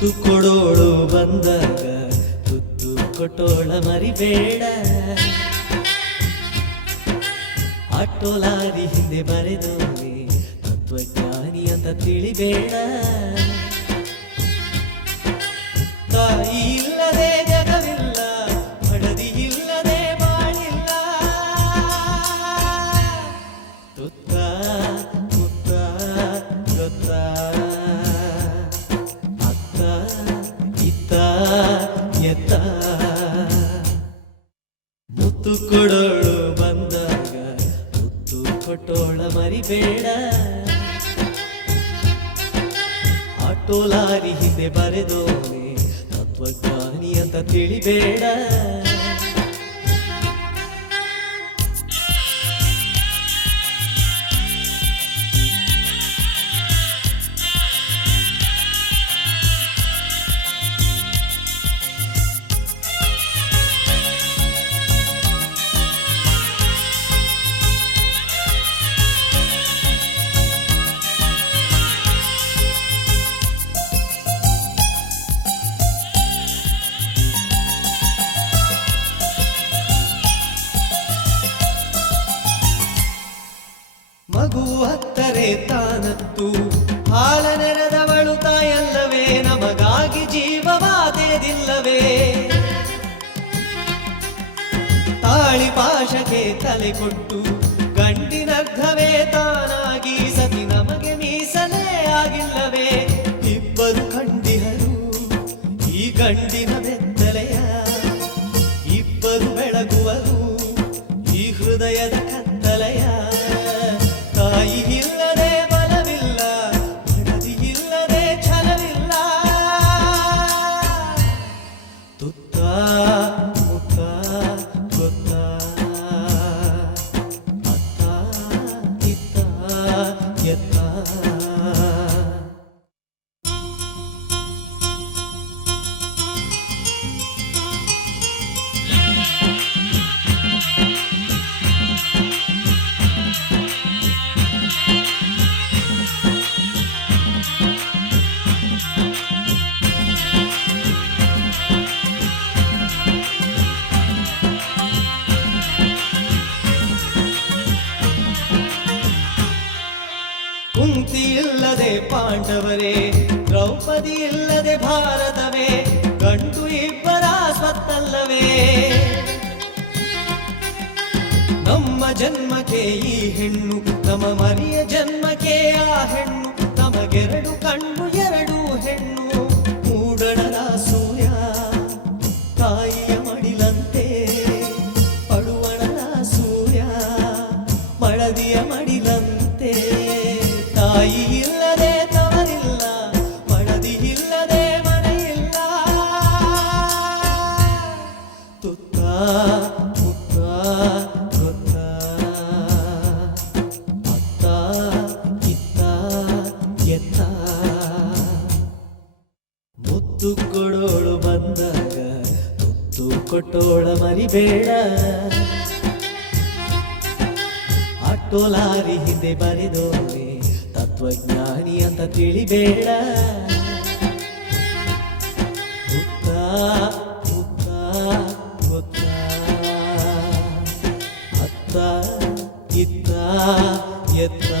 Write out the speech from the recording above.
ತುತ್ತು ಕೊಡೋಳು ಬಂದಾಗ ತುತ್ತು ಕೊಟ್ಟೋಳ ಮರಿಬೇಡ. ಆಟೋ ಲಾರಿ ಹಿಂದೆ ಬರೆದೋನೆ ತತ್ವಜ್ಞಾನಿ ಅಂತ ತಿಳಿಬೇಡ. ತಾಯಿ ಇಲ್ಲದೆ ಜಗವಿಲ್ಲ, ಮಡದಿ ಇಲ್ಲದೆ ಬಾಳಿಲ್ಲ. ತುತ್ತ ಮುತ್ತ ಗೊತ್ತ ಅತ್ತ ಇತ್ತ ಎತ್ತ. ಮುತ್ತು ಕೊಡೋಳು ಬಂದಾಗ ತುತ್ತು ಕೊಟ್ಟೋಳ ಮರಿಬೇಡ. ಆಟೋ ಲಾರಿ ಹಿಂದೆ ಬರೆದೋನೆ ತತ್ವಜ್ಞಾನಿ ಅಂತ ತಿಳಿಬೇಡ. ಮಗು ಹತ್ತರೆ ತಾನತ್ತು ಹಾಲ ನೆರೆದವಳು ತಾಯಲ್ಲವೇ, ನಮಗಾಗಿ ಜೀವವಾದೇದಿಲ್ಲವೇ. ತಾಳಿ ಪಾಶಕ್ಕೆ ತಲೆ ಕೊಟ್ಟು ಗಂಡಿನರ್ಧವೇ ತಾನಾಗಿ ಸತಿ ನಮಗೆ ಮೀಸಲೇ ಆಗಿಲ್ಲವೇ. ಇಬ್ಬರು ಕಂಡಿಹರು ಈ ಗಂಡಿನ ಬೆತ್ತಲೆಯ, ಇಬ್ಬರು ಬೆಳಗುವರು ಈ ಹೃದಯದ ಕತ್ತಲೆಯ. ತಾಯಿ ಇಲ್ಲದೆ ಬಲವಿಲ್ಲ, ಮಡದಿ ಇಲ್ಲದೆ ಛಲವಿಲ್ಲ. ತುತ್ತ ಮುತ್ತ ಗೊತ್ತ ಅತ್ತ ಇತ್ತ ಎತ್ತ. ಕುಂತಿ ಇಲ್ಲದೆ ಪಾಂಡವರೇ, ದ್ರೌಪದಿ ಇಲ್ಲದೆ ಭಾರತವೇ. ಗಂಡು ಇಬ್ಬರ ಸ್ವತ್ತಲ್ಲವೇ. ನಮ್ಮ ಜನ್ಮಕ್ಕೆ ಈ ಹೆಣ್ಣು, ನಮ್ಮ ಮರಿಯ ಜನ್ಮಕ್ಕೆ ಆ ಹೆಣ್ಣು. ನಮಗೆರಡು ಕಣ್ಣು ಎರಡು ಹೆಣ್ಣು. ಮೂಡಣದ ಸೂರ್ಯ ತಾಯಿಯ ಮಡಿಲಂತೆ, ಪಡುವಣದ ಸೂರ್ಯ ಮಳದಿಯ ಮಡಿಲಂತೆ. ತಾಯಿ ಇಲ್ಲದೆ ತವರಿಲ್ಲ, ಮಡದಿ ಇಲ್ಲದೆ ಮನೆಯಿಲ್ಲ. ತುತ್ತ ಮುತ್ತ ಗೊತ್ತ ಅತ್ತ ಇತ್ತ ಎತ್ತ. ಮುತ್ತು ಕೊಡೋಳು ಬಂದಾಗ ತುತ್ತು ಕೊಟ್ಟೋಳ ಮರಿಬೇಡ. ಆಟೋ ಲಾರಿ ಹಿಂದೆ ಬರೆದೋನೆ ತತ್ವಜ್ಞಾನಿ ಅಂತ ತಿಳಿಬೇಡ. ಮುತ್ತ ಮುತ್ತ ಗೊತ್ತ ಅತ್ತ ಇತ್ತ ಎತ್ತ.